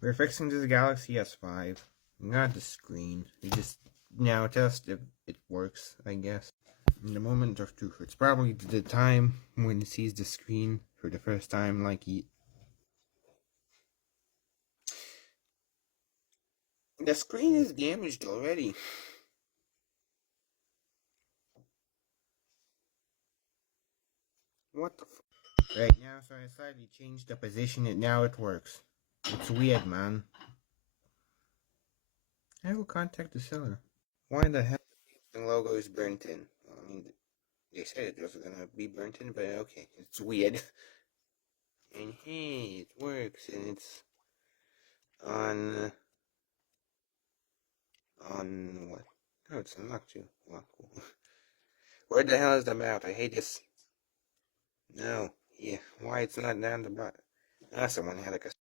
We're fixing this Galaxy S5. Not the screen. We just now test if it works, I guess. In the moment of truth, it's probably the time when it sees the screen for the first time, like the screen is damaged already. What the Right now, so I slightly changed the position and now it works. It's weird, man. I will contact the seller. Why the hell the logo is burnt in? Well, I mean, they said it was gonna be burnt in, but okay, it's weird. And hey, it works, and it's on what? Oh, it's unlocked too. Well, cool. Where the hell is the map? I hate this. No, yeah, why it's not down the bottom? Ah, someone had like a